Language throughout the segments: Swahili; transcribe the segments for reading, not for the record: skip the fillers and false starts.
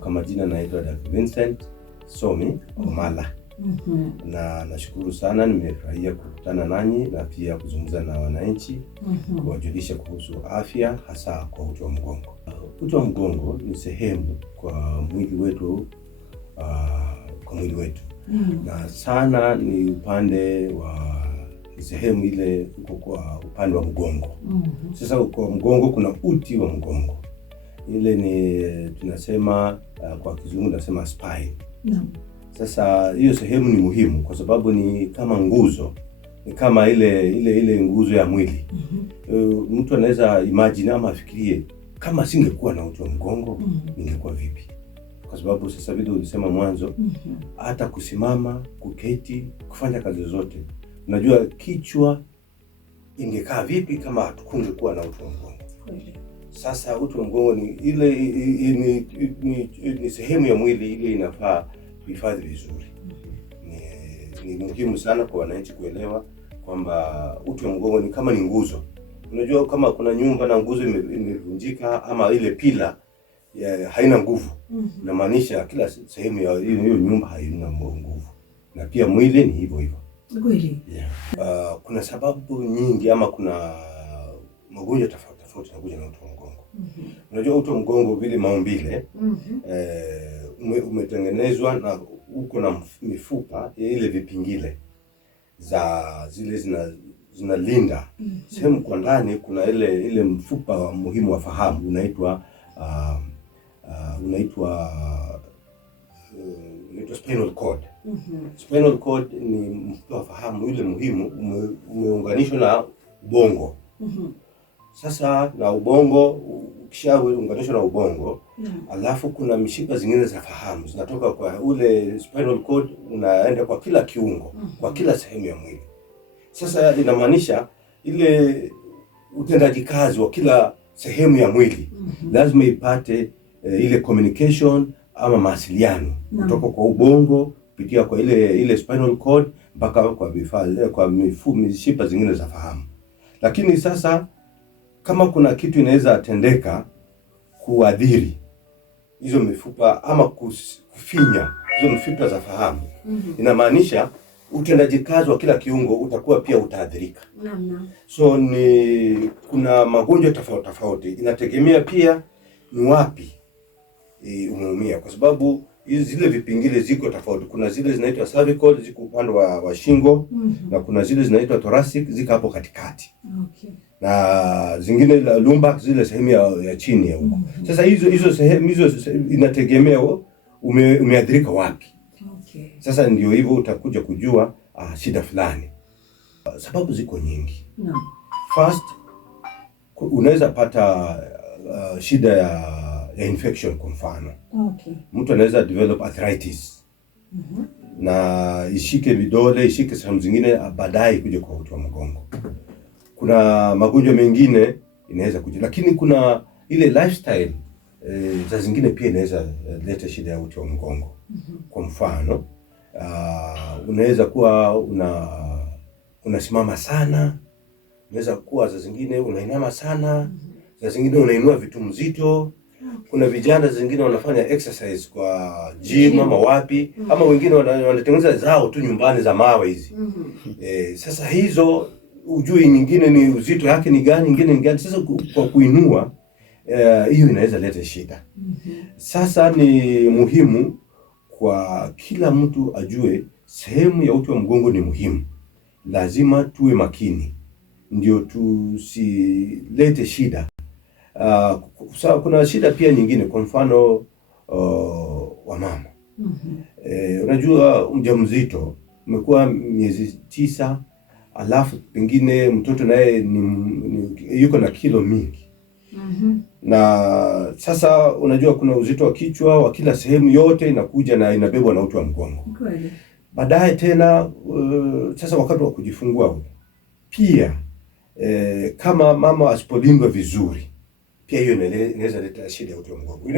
Kama jina naitwa Dr. Vincent Somi Omala. Na nashukuru sana, nimefurahia kukutana nanyi na pia kuzungumza na wananchi kuwajulisha kuhusu afya, hasa kwa uti wa mgongo. Uti wa mgongo ni sehemu kwa mwili wetu, na sana ni upande wa sehemu ile uko kwa upande wa mgongo. Sasa kwa mgongo kuna uti wa mgongo. Ile ni tunasema kwa kizungu tunasema spine. Sasa hiyo sehemu ni muhimu kwa sababu ni kama nguzo. Ni kama ile nguzo ya mwili. Mtu anaweza imagine ama afikirie kama singekuwa na uti wa mgongo ningekuwa vipi? Kwa sababu sasa vile ulisema mwanzo, hata kusimama, kuketi, kufanya kazi zote. Unajua kichwa ingekaa vipi kama hatukungekuwa na uti wa mgongo? Sasa uti wa mgongo ni ile ni sehemu ya mwili ile inafaa kuhifadhi vizuri. Ni muhimu sana kwa wananchi kuelewa kwamba uti wa mgongo ni kama ni nguzo. Unajua kama kuna nyumba na nguzo imevunjika ama ile pila haina nguvu, inamaanisha kila sehemu ya hiyo nyumba haina nguvu. Na pia mwili ni hivyo hivyo. Kweli. Kuna sababu nyingi ama kuna magonjwa tofauti yanakuja na uti wa mgongo. Unajua uti wa mgongo vile maumbile umetengenezwa na uko na mifupa ile vipingile za zile zinalinda sehemu kwa ndani. Kuna ile mfupa muhimu wa fahamu unaitwa spinal cord. Spinal cord ni mfupa wa fahamu ile muhimu, umeunganishwa na ubongo. Sasa na ubongo ukishaunganishwa na ubongo, alafu kuna mishipa zingine za fahamu zinatoka kwa ule spinal cord, unaenda kwa kila kiungo, kwa kila sehemu ya mwili. Sasa inamaanisha ile utendaji kazi wa kila sehemu ya mwili lazima ipate ile communication ama mawasiliano kutoka kwa ubongo kupitia kwa ile spinal cord mpaka kwa mishipa zingine za fahamu. Lakini sasa kama kuna kitu inaweza tendeka kuadhiri hizo mifupa ama kufinya hizo mifupa za fahamu, inamaanisha utendaji kazi wa kila kiungo utakuwa pia utaadhirika. So kuna magonjwa tofauti, inategemea pia ni wapi umeumia, kwa sababu zile vipingile ziko tofauti. Kuna zile zinaitwa cervical, ziko upande wa shingo, na kuna zile zinaitwa thoracic, ziko hapo katikati. Na zingine lumbar, zile sehemu ya chini ya huko. Sasa hizo sehemu inategemea umeadhirika wapi. Sasa ndio hivyo utakuja kujua shida fulani. Sababu ziko nyingi. First, unaweza pata shida ya infection kwa mfano. Mtu anaweza develop arthritis. Na ishike vidole, ishike sehemu zingine, baadaye kuja kwa uti wa mgongo. Kuna magonjwa mengine inaweza kuja, lakini kuna ile lifestyle za zingine pia inaweza leta shida ya uti wa mgongo. Kwa mfano, unaweza kuwa unasimama sana, unaweza kuwa za zingine unainama sana, za zingine unainua vitu mzito. Kuna vijana zingine wanafanya exercise kwa gym ama wapi, ama wengine wanatengeneza zao tu nyumbani za mawe hizi. Sasa hizo ujui nyingine ni uzito yake ni gani, nyingine ni gani. Sasa kwa kuinua hiyo inaweza leta shida. Sasa ni muhimu kwa kila mtu ajue sehemu ya uti wa mgongo ni muhimu. Lazima tuwe makini ndio tusilete shida. Kuna shida pia nyingine, kwa mfano wa mama. Unajua mjamzito umekuwa miezi 9, alafu pengine mtoto naye yuko na kilo mingi. Na sasa unajua kuna uzito wa kichwa wa kila sehemu yote inakuja na inabebwa na uti wa mgongo. Baadaye tena sasa wakati wa kujifungua pia kama mama asipolindwa vizuri, pia hiyo inaweza leta shida ya uti wa mgongo.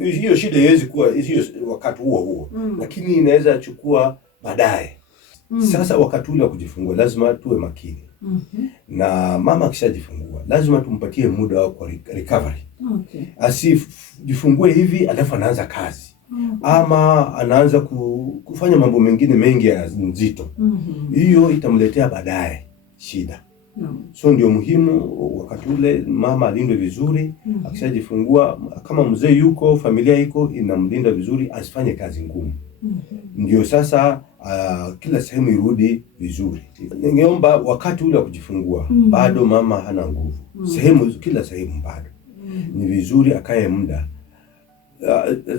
Hiyo shida haiwezi kuwa hiyo wakati huo, lakini inaweza chukua baadaye. Sasa wakati ule wa kujifungua lazima tuwe makini. Na mama akishajifungua lazima tumpatie muda wa recovery. Asijifungue hivi alafu anaanza kazi. Ama anaanza kufanya mambo mengine mengi ya nzito. Hiyo itamletea baadaye shida. So ndio muhimu wakati ule mama alindwe vizuri. Akishajifungua, kama mzee yuko, familia iko, inamlinda vizuri, asifanye kazi ngumu. Ndio sasa kila sehemu irudi vizuri. Ningeomba wakati ule wa kujifungua bado mama hana nguvu. Kila sehemu bado. Ni vizuri akae muda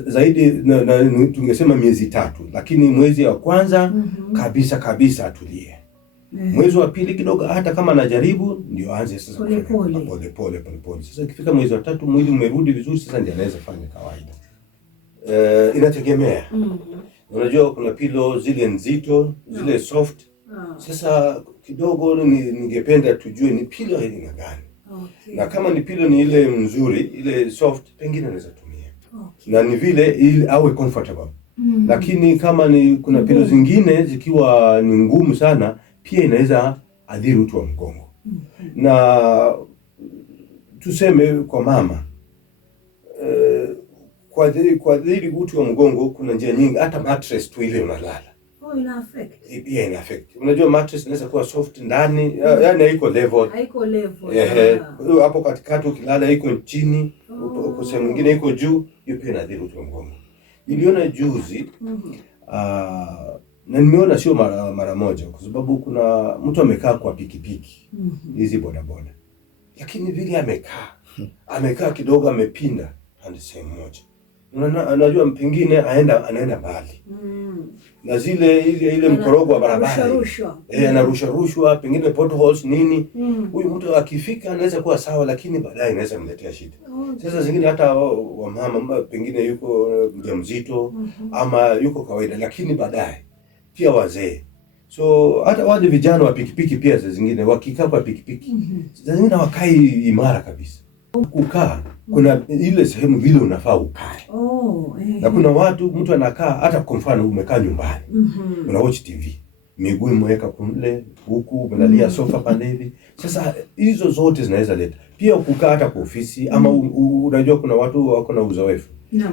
zaidi tungesema miezi 3, lakini mwezi wa kwanza kabisa atulie. Mwezi wa pili kidogo, hata kama anajaribu, ndio aanze sasa pole. Sasa ikifika mwezi wa 3 mwili umerudi vizuri, sasa ndio anaweza fanya kawaida. Inategemea. Unajua kuna pilo zile nzito, zile soft. Sasa kidogo ningependa tujue ni pilo aina gani. Na kama ni pilo ni ile nzuri, ile soft, pengine anaweza tumia. Na ni vile ili awe comfortable. Lakini kama kuna pilo zingine zikiwa ni ngumu sana, pia inaweza adhiri uti wa mgongo. Na tuseme kwa mama, kwa adhiri uti wa mgongo kuna njia nyingi. Hata mattress tu ile unalala ina affect. Pia ina affect. Unajua mattress inaweza kuwa soft ndani, yani haiko level. Hapo katikati ukilala iko chini, kwa sehemu nyingine iko juu, hiyo pia inadhiri uti wa mgongo. Niliona juzi na nimeona sio mara moja, kwa sababu kuna mtu amekaa kwa pikipiki hizi bodaboda, lakini vile amekaa kidogo, amepinda pande sehemu moja. Unajua pengine anaenda mbali na ile mkorogo wa barabara anarusha pengine potholes nini. Huyu mtu akifika anaweza kuwa sawa, lakini baadaye inaweza mletea shida. Sasa zingine hata wamama pengine yuko mjamzito ama yuko kawaida, lakini baadaye pia wazee. So hata wale vijana wa pikipiki pia zingine wakikaa kwa pikipiki zingine wakai imara kabisa. Kukaa kuna ile sehemu vile unafaa ukae. Na kuna mtu anakaa hata kwa mfano umekaa nyumbani. Una watch TV. Miguu imeweka kule, huku umelalia sofa pande hivi. Sasa hizo zote zinaweza leta. Pia kukaa hata kwa ofisi ama unajua kuna watu wako na uzoefu.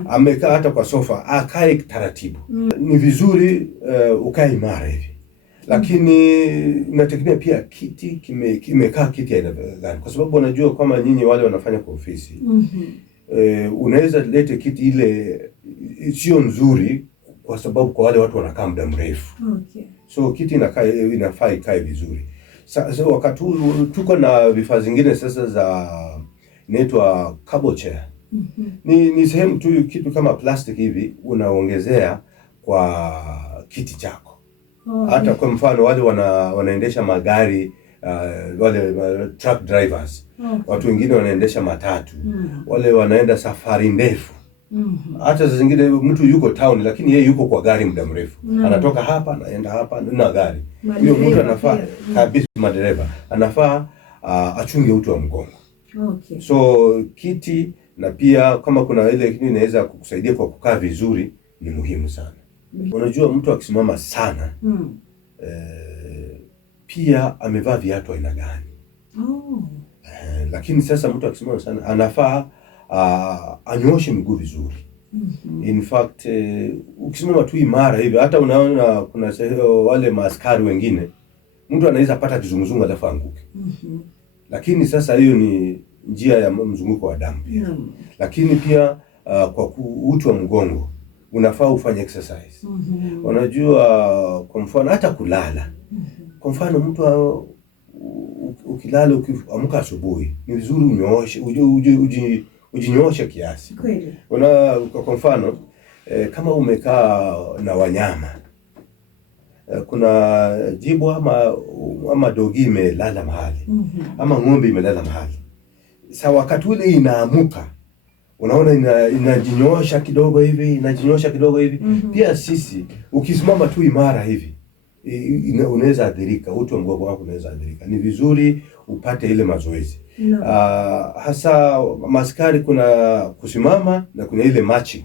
Amekaa hata kwa sofa, akae taratibu. Ni vizuri ukae imara hivi. Lakini inategemea pia kiti kimekaa kiti aina gani, kwa sababu unajua kama nyinyi wale wanafanya kwa ofisi unaweza lete kiti ile sio nzuri, kwa sababu kwa wale watu wanakaa muda mrefu. So kiti inafaa ikae vizuri. Sasa wakati tuko na vifaa zingine sasa za inaitwa cable chair. Ni sehemu tu kitu kama plastic hivi unaongezea kwa kiti chako. Hata kwa mfano wale wanaendesha magari, wale truck drivers, watu wengine wanaendesha matatu, wale wanaenda safari ndefu. Hata zingine mtu yuko town lakini yeye yuko kwa gari muda mrefu. Anatoka hapa anaenda hapa na gari. Huyo mtu anafaa kabisa, madereva anafaa achunge uti wa mgongo. So kiti, na pia kama kuna ile kitu inaweza kukusaidia kwa kukaa vizuri, ni muhimu sana. Unajua mtu akisimama sana pia amevaa viatu aina gani. Lakini sasa mtu akisimama sana anafaa anyooshe miguu vizuri. In fact ukisimama tu imara hivi, hata unaona kuna wale maaskari wengine mtu anaweza pata kizunguzungu alafu anguke. Lakini sasa hiyo ni njia ya mzunguko wa damu pia. Lakini pia kwa uti wa mgongo unafaa ufanye exercise. Unajua kwa mfano hata kulala. Kwa mfano mtu ukilala ukiamka asubuhi, ni vizuri unyooshe, ujinyooshe kiasi. Kweli. Kwa mfano kama umekaa na wanyama, kuna jibu ama dogi imelala mahali, ama ng'ombe imelala mahali. Sasa wakati ule inaamuka, unaona inajinyoosha kidogo hivi, Pia sisi ukisimama tu imara hivi unaweza adhirika, uti wa mgongo wako unaweza adhirika. Ni vizuri upate ile mazoezi. Hasa maskari kuna kusimama na kuna ile marching.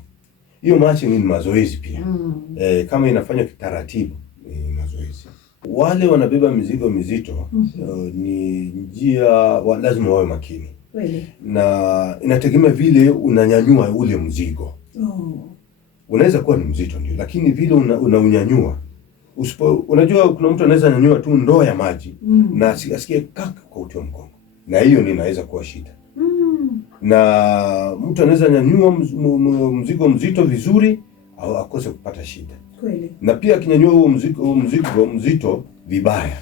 Hiyo marching ni mazoezi pia. Kama inafanywa kitaratibu ni mazoezi. Wale wanabeba mizigo mizito ni njia lazima wawe makini. Kweli. Na inategemea vile unanyanyua ule mzigo. Unaweza kuwa ni mzito ndio, lakini vile unaunyanyua. Unajua kuna mtu anaweza nyanyua tu ndoo ya maji na asikie kaka kwa uti wa mgongo. Na hiyo ni inaweza kuwa shida. Na mtu anaweza nyanyua mzigo mzito vizuri au akose kupata shida. Kweli. Na pia akinyanyua huo mzigo mzito vibaya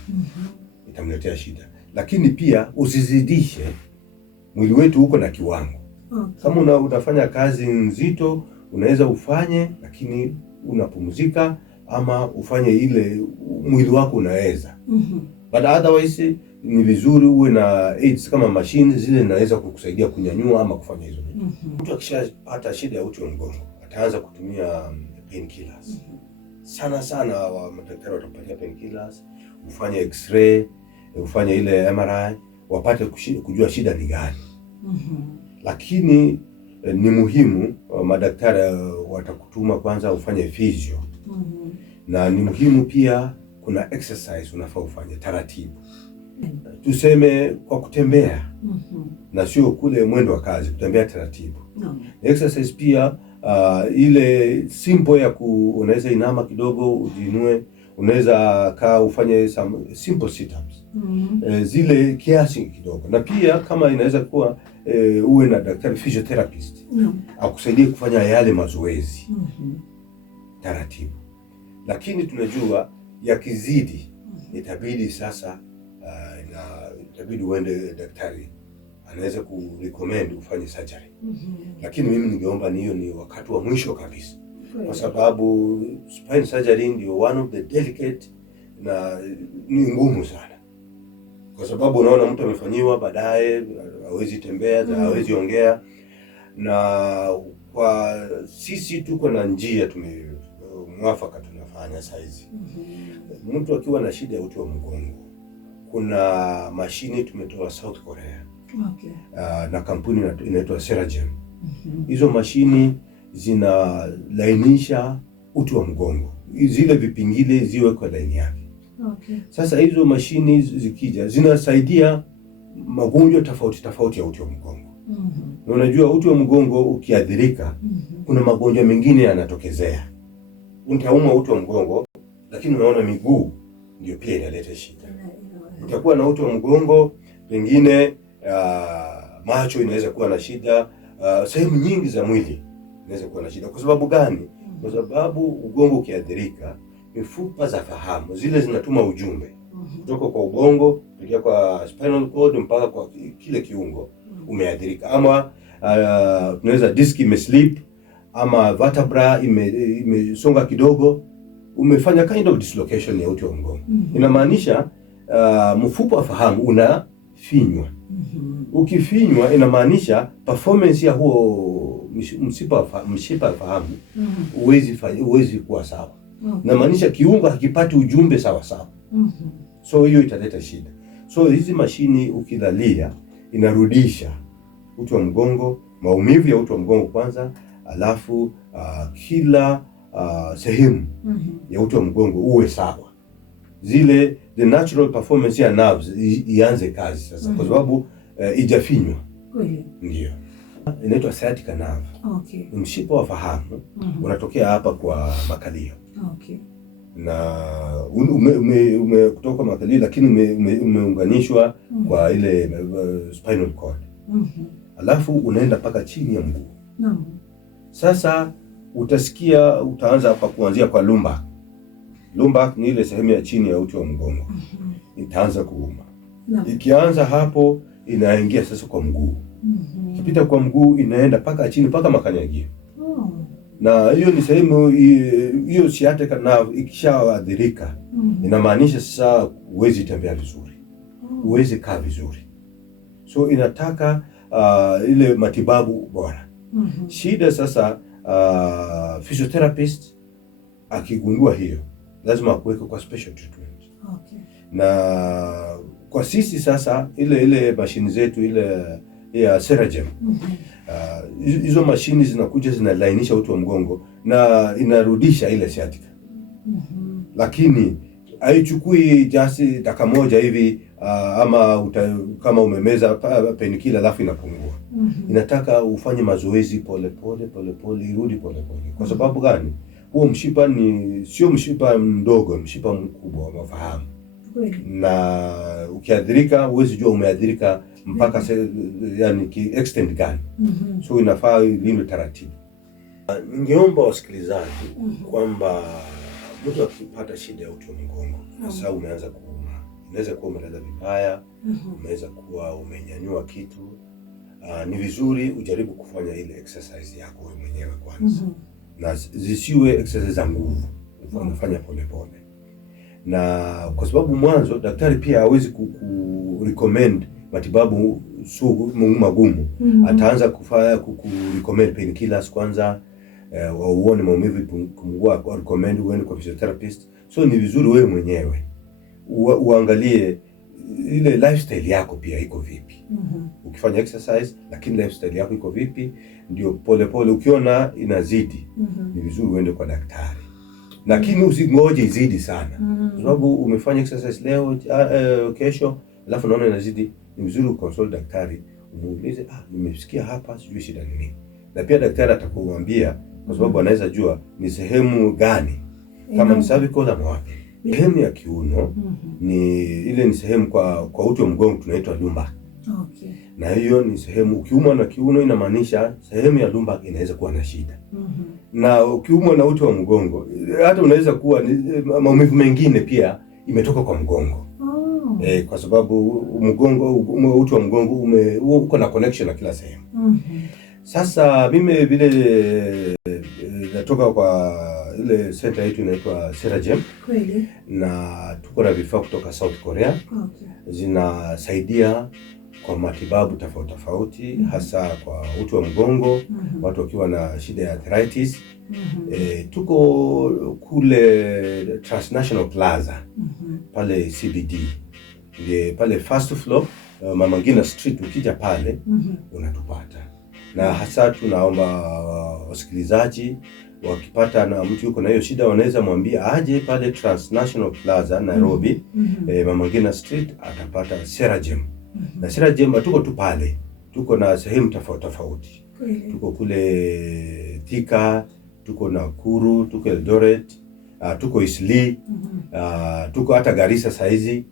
itamletea shida. Lakini pia usizidishe. Mwili wetu uko na kiwango. Kama unafanya kazi nzito, unaweza ufanye lakini unapumzika, ama ufanye ile mwili wako unaweza. But otherwise ni vizuri uwe na aids kama machine zile zinaweza kukusaidia kunyanyua ama kufanya hizo vitu. Mtu akishapata shida ya uti wa mgongo ataanza kutumia painkillers. Sana madaktari watampatia painkillers, ufanye x-ray, ufanye ile MRI, wapate kujua shida ni gani. Lakini ni muhimu madaktari watakutuma kwanza ufanye physio. Na ni muhimu pia kuna exercise unafaa ufanye taratibu. Tuseme kwa kutembea. Na sio kule mwendo wa kazi, kutembea taratibu. Exercise pia ile simple ya unaweza inama kidogo ujiinue, unaweza kaa ufanye some simple sit-ups. Zile kiasi kidogo. Na pia kama inaweza kuwa uwe na daktari physiotherapist akusaidie kufanya yale mazoezi taratibu. Lakini tunajua yakizidi itabidi sasa itabidi uende daktari anaweza kurecommend ufanye surgery. Lakini mimi ningeomba hiyo ni wakati wa mwisho kabisa. Kwa sababu spine surgery ndio one of the delicate na ni ngumu sana. Kwa sababu unaona mtu amefanyiwa baadaye hawezi tembea, hawezi ongea, na kwa sisi tuko na njia mwafaka tunafanya saizi. Mtu akiwa na shida ya uti wa mgongo, kuna mashini tumetoa South Korea. Na kampuni inaitwa Seragem. Hizo mashini zinalainisha uti wa mgongo. Zile vipingile ziwe kwa laini yake. Sasa hizo mashini zikija zinasaidia magonjwa tofauti ya uti wa mgongo. Na unajua uti wa mgongo ukiathirika, kuna magonjwa mengine yanatokezea. Utauma uti wa mgongo, lakini unaona miguu ndio pia inaleta shida. Utakuwa na uti wa mgongo, pengine macho inaweza kuwa na shida, sehemu nyingi za mwili inaweza kuwa na shida. Kwa sababu gani? Kwa sababu ubongo ukiathirika, mifupa za fahamu zile zinatuma ujumbe kutoka kwa ubongo kupitia kwa spinal cord mpaka kwa kile kiungo umeathirika. Ama tunaweza disk imeslip, ama vertebra imesonga kidogo, umefanya kind of dislocation ya uti wa mgongo. Inamaanisha mfupa wa fahamu unafinywa. Ukifinywa inamaanisha performance ya huo mshipa wa fahamu huwezi kuwa sawa. Inamaanisha kiungo hakipati ujumbe sawa. So hiyo italeta shida. So hizi mashini ukilalia inarudisha uti wa mgongo, maumivu ya uti wa mgongo kwanza, alafu kila sehemu ya uti wa mgongo uwe sawa. Zile the natural performance ya nerves ianze kazi sasa, kwa sababu ijafinywa. Kweli. Ndio. Inaitwa sciatic nerve. Mshipa wa fahamu unatokea hapa kwa makalio. Na kutoka makalio, lakini umeunganishwa kwa ile spinal cord. Alafu unaenda mpaka chini ya mguu. Sasa utaanza hapa kuanzia kwa lumbar. Lumbar ni ile sehemu ya chini ya uti wa mgongo. Itaanza kuuma. Ikianza hapo inaingia sasa kwa mguu. Ikipita kwa mguu inaenda mpaka chini mpaka makanyagio. Na hiyo ni sehemu hiyo sciatic nerve ikishaathirika, inamaanisha sasa huwezi tembea vizuri. Huwezi kaa vizuri. So inataka ile matibabu bora. Shida sasa physiotherapist akigundua hiyo lazima akuweke kwa special treatment. Na kwa sisi sasa ile mashini zetu ile ya Seragem, hizo mashini zinakuja zinalainisha uti wa mgongo na inarudisha ile sciatica. Lakini haichukui just dakika moja hivi ama kama umemeza painkiller alafu inapungua. Inataka ufanye mazoezi pole pole, irudi pole pole. Kwa sababu gani? Huo mshipa sio mshipa mdogo, mshipa mkubwa wa fahamu. Na ukiadhirika huwezi jua umeadhirika mpaka yani extent gani. So inafaa ilindwe taratibu. Ningeomba wasikilizaji kwamba mtu akipata shida ya uti wa mgongo, hasa umeanza kuuma, inaweza kuwa umelala vibaya, unaweza kuwa umenyanyua kitu, ni vizuri ujaribu kufanya ile exercise yako wewe mwenyewe kwanza. Na zisiwe exercise za nguvu, unafanya pole pole. Na kwa sababu mwanzo daktari pia hawezi recommend matibabu magumu. Ataanza recommend painkillers kwanza, uone maumivu ipungua, recommend uende kwa physiotherapist. So ni vizuri wewe mwenyewe uangalie ile lifestyle yako pia iko vipi. Ukifanya exercise lakini lifestyle yako iko vipi, ndio pole pole ukiona inazidi, ni vizuri uende kwa daktari. Lakini usingoje izidi sana. Kwa sababu umefanya exercise leo, kesho, alafu naona inazidi, ni vizuri ukonsult daktari, umuulize nimesikia hapa sijui shida ni nini. Na pia daktari atakuambia kwa sababu anaweza jua ni sehemu gani. Kama ni cervical ama wapi. Sehemu ya kiuno ni sehemu kwa uti wa mgongo tunaitwa lumbar. Okay. Na hiyo ni sehemu, ukiumwa na kiuno inamaanisha sehemu ya lumbar inaweza kuwa na shida. Na ukiumwa na uti wa mgongo hata unaweza kuwa maumivu mengine pia imetoka kwa mgongo. Kwa sababu mgongo, uti wa mgongo uko na connection na kila sehemu. Sasa mimi vile natoka kwa ile center yetu inaitwa Seragem. Kweli. Na tuko na vifaa kutoka South Korea. Okay. Zinasaidia kwa matibabu tofauti, hasa kwa uti wa mgongo, watu wakiwa na shida ya arthritis. Tuko kule Transnational Plaza, pale CBD. Pale first floor, Mama Ngina Street, ukija pale unatupata. Na hasa tunaomba wasikilizaji wakipata na mtu yuko na hiyo shida wanaweza mwambia aje pale Transnational Plaza Nairobi, Mama Ngina Street, atapata Seragem. Na Seragem tuko tu pale. Tuko na sehemu tofauti. Tuko kule Thika, tuko Nakuru, tuko Eldoret, tuko Eastleigh, tuko hata Garissa saizi.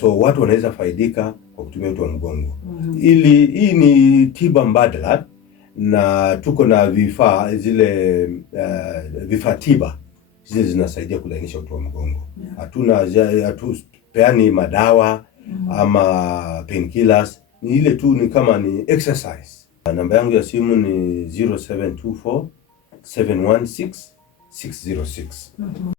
So watu wanaweza faidika kwa kutumia uti wa mgongo. Hii ni tiba mbadala, na tuko na vifaa vifaa tiba zile zinasaidia kulainisha uti wa mgongo. Hatupeani madawa ama painkillers, ni ile tu ni kama ni exercise. Namba yangu ya simu ni 0724 716 606.